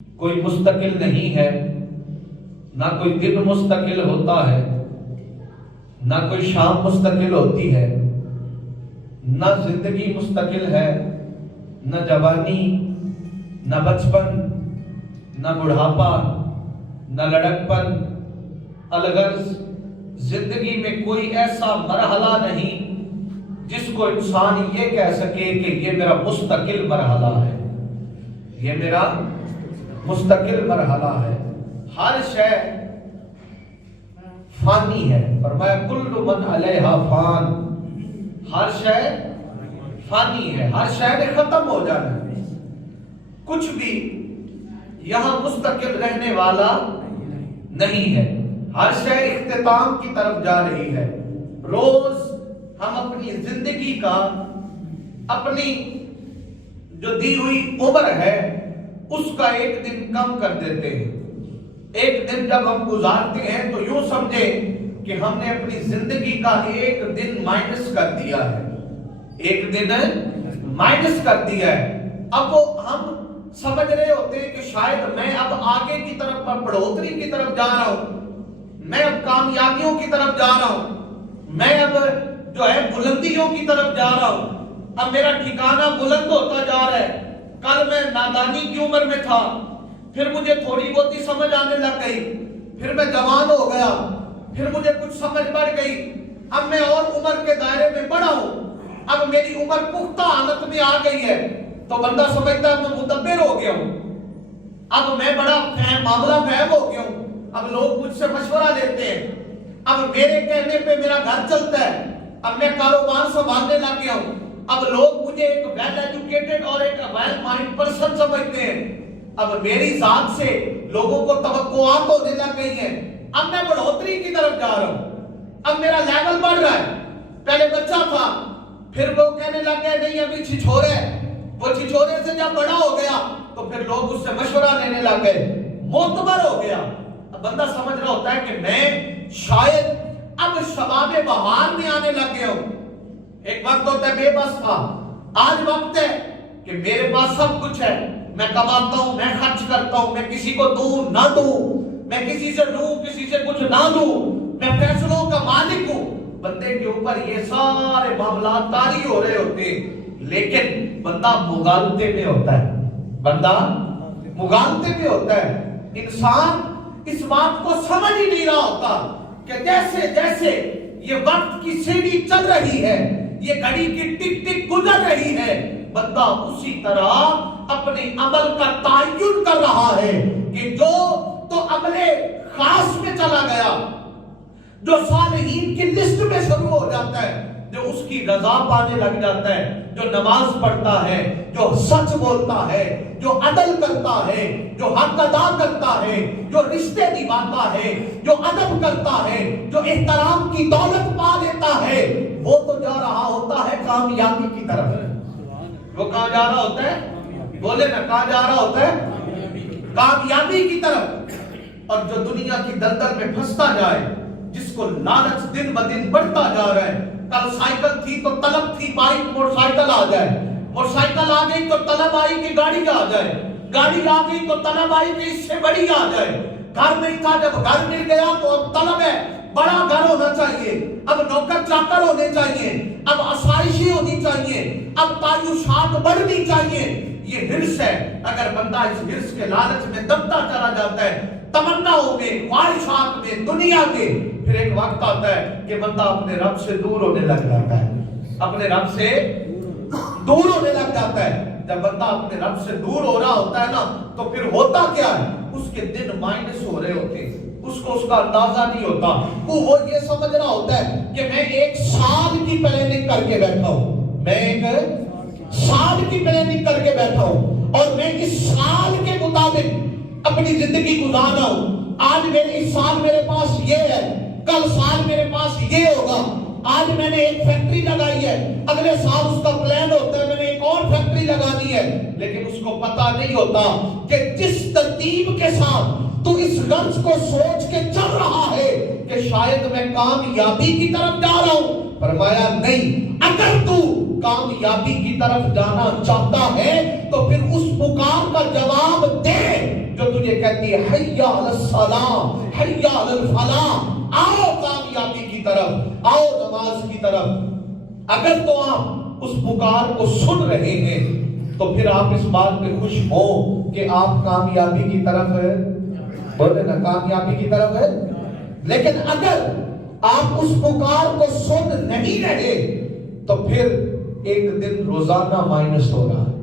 کوئی مستقل نہیں ہے، نہ کوئی دن مستقل ہوتا ہے، نہ کوئی شام مستقل ہوتی ہے، نہ زندگی مستقل ہے، نہ جوانی، نہ بچپن، نہ بڑھاپا، نہ لڑکپن۔ الغرض زندگی میں کوئی ایسا مرحلہ نہیں جس کو انسان یہ کہہ سکے کہ یہ میرا مستقل مرحلہ ہے، یہ میرا مستقل مرحلہ ہے۔ ہر شے فانی ہے، فرمایا کل من علیہا فان، ہر شے فانی ہے، ہر شے نے ختم ہو جانا ہے، کچھ بھی یہاں مستقل رہنے والا نہیں ہے، ہر شے اختتام کی طرف جا رہی ہے۔ روز ہم اپنی زندگی کا، اپنی جو دی ہوئی عمر ہے اس کا ایک دن کم کر دیتے ہیں۔ ایک دن جب ہم گزارتے ہیں تو یوں سمجھیں کہ ہم نے اپنی زندگی کا ایک دن مائنس کر دیا ہے، ایک دن مائنس کر دیا ہے۔ اب وہ ہم سمجھ رہے ہوتے ہیں کہ شاید میں اب آگے کی طرف بڑھوتری کی طرف جا رہا ہوں، میں اب کامیابیوں کی طرف جا رہا ہوں، میں اب جو ہے بلندیوں کی طرف جا رہا ہوں، اب میرا ٹھکانہ بلند ہوتا جا رہا ہے۔ کل میں نادانی کی عمر میں تھا، پھر مجھے تھوڑی بہت ہی سمجھ آنے لگ گئی، پھر میں جوان ہو گیا، پھر مجھے کچھ سمجھ بڑھ گئی، اب میں اور عمر کے دائرے میں بڑھا ہوں، اب میری عمر پختہ حالت میں آ گئی ہے، تو بندہ سمجھتا ہے میں مدبر ہو گیا ہوں، اب میں بڑا معاملہ فہم ہو گیا ہوں، اب لوگ مجھ سے مشورہ لیتے ہیں، اب میرے کہنے پہ میرا گھر چلتا ہے، اب میں کاروبار سنبھالنے لگ گیا ہوں، اب لوگ مجھے ایک ویل ایجوکیٹڈ اور ایک ویل مائنڈ پرسن سمجھتے ہیں، اب میری ذات سے لوگوں کو توقعات ہونے لگ گئی ہیں، اب میں بڑھوتری کی طرف جا رہا ہوں، اب میرا لیول بڑھ رہا ہے۔ پہلے بچہ تھا، پھر لوگ کہنے لگ گئے نہیں ابھی چھچورے، وہ چھچورے سے جب بڑا ہو گیا تو پھر لوگ اس سے مشورہ لینے لگ گئے، معتبر ہو گیا۔ اب بندہ سمجھ رہا ہوتا ہے کہ میں شاید اب شباب بہار میں آنے لگ گیا ہوں۔ ایک وقت ہوتا ہے بے بس تھا، آج وقت ہے کہ میرے پاس سب کچھ ہے، میں کماتا ہوں، میں خرچ کرتا ہوں، میں کسی کو دوں نہ دوں، میں کسی سے لوں کسی سے کچھ نہ لوں، میں فیصلوں کا مالک ہوں۔ بندے کے اوپر یہ سارے معاملات طاری ہو رہے ہوتے ہیں، لیکن بندہ مغالطے میں ہوتا ہے، بندہ مغالطے میں ہوتا ہے۔ انسان اس بات کو سمجھ ہی نہیں رہا ہوتا کہ جیسے جیسے یہ وقت کی سیڑھی چل رہی ہے، یہ گھڑی کی ٹک ٹک گزر رہی ہے، بندہ اسی طرح اپنے عمل کا تعین کر رہا ہے کہ جو تو عمل خاص میں چلا گیا، جو صالحین کی لسٹ میں شروع ہو جاتا ہے، جو اس کی رضا پانے لگ جاتا ہے، جو نماز پڑھتا ہے، جو سچ بولتا ہے، جو عدل کرتا ہے، جو حق ادا کرتا ہے، جو رشتے نبھاتا ہے، جو ادب کرتا ہے، جو احترام کی دولت پا لیتا ہے، وہ تو جا رہا ہوتا ہے کامیابی کی طرف۔ وہ کہاں جا رہا ہوتا ہے؟ بولے نا، کہاں جا رہا ہوتا ہے؟ کامیابی کی طرف۔ اور جو دنیا کی دلدل میں پھنستا جائے، جس کو لالچ دن بدن بڑھتا جا رہا ہے، کل سائیکل تھی تو طلب تھی بائک موٹر سائیکل آ جائے، موٹر سائیکل آ گئی تو طلب آئی کہ گاڑی آ جائے، گاڑی آ گئی تو طلب آئی کہ اس سے بڑی آ جائے، گھر نہیں تھا جب گھر مل گیا تو اب طلب ہے بڑا گھر ہونا چاہیے، اب نوکر چاکر ہونے چاہیے، اب آسائشیں ہونی چاہیے، اب تعیشات بڑھنی چاہیے۔ یہ ہرس ہے۔ اگر بندہ اس ہرس کے لالچ میں دبتا چلا جاتا ہے، تمناؤں میں، خواہشات میں، دنیا کے، پھر ایک وقت آتا ہے کہ بندہ اپنے رب سے دور ہونے لگ جاتا ہے، اپنے رب سے دور ہونے لگ جاتا ہے۔ جب بندہ اپنے رب سے دور ہو رہا ہوتا ہے نا، تو پھر ہوتا کیا ہے؟ اس کے دن مائنس ہو رہے ہوتے ہیں، اس کو اس کا اندازہ نہیں ہوتا۔ وہ یہ سمجھ رہا ہوتا ہے کہ میں ایک سال کی پلاننگ کر کے بیٹھا ہوں، میں ایک سال کی پلاننگ کر کے بیٹھا ہوں، اور میں اس سال کے مطابق اپنی زندگی گزار رہا ہوں۔ آج میرے اس سال میرے پاس یہ ہے، کل سال میرے پاس یہ ہوگا، آج میں نے ایک فیکٹری لگائی ہے، اگلے سال اس کا پلان ہوتا ہے میں نے ایک اور فیکٹری لگانی ہے، لیکن اس کو پتا نہیں ہوتا کہ جس ترتیب کے ساتھ تو اس غرض کو سوچ کے چل رہا ہے کہ شاید میں کامیابی کی طرف جا رہا ہوں، فرمایا نہیں، اگر تو کامیابی کی طرف جانا چاہتا ہے تو پھر اس پکار کا جواب دے یہ کہتی ہے حی علی الصلاۃ حی علی الفلاح، آؤ کامیابی کی طرف، آؤ نماز کی طرف۔ اگر تو آپ اس پکار کو سن رہے ہیں تو پھر آپ اس بات پہ خوش ہوں کہ آپ کامیابی کی طرف ہے، بولے نا کامیابی کی طرف ہے۔ لیکن اگر آپ اس پکار کو سن نہیں رہے تو پھر ایک دن روزانہ مائنس ہو رہا ہے۔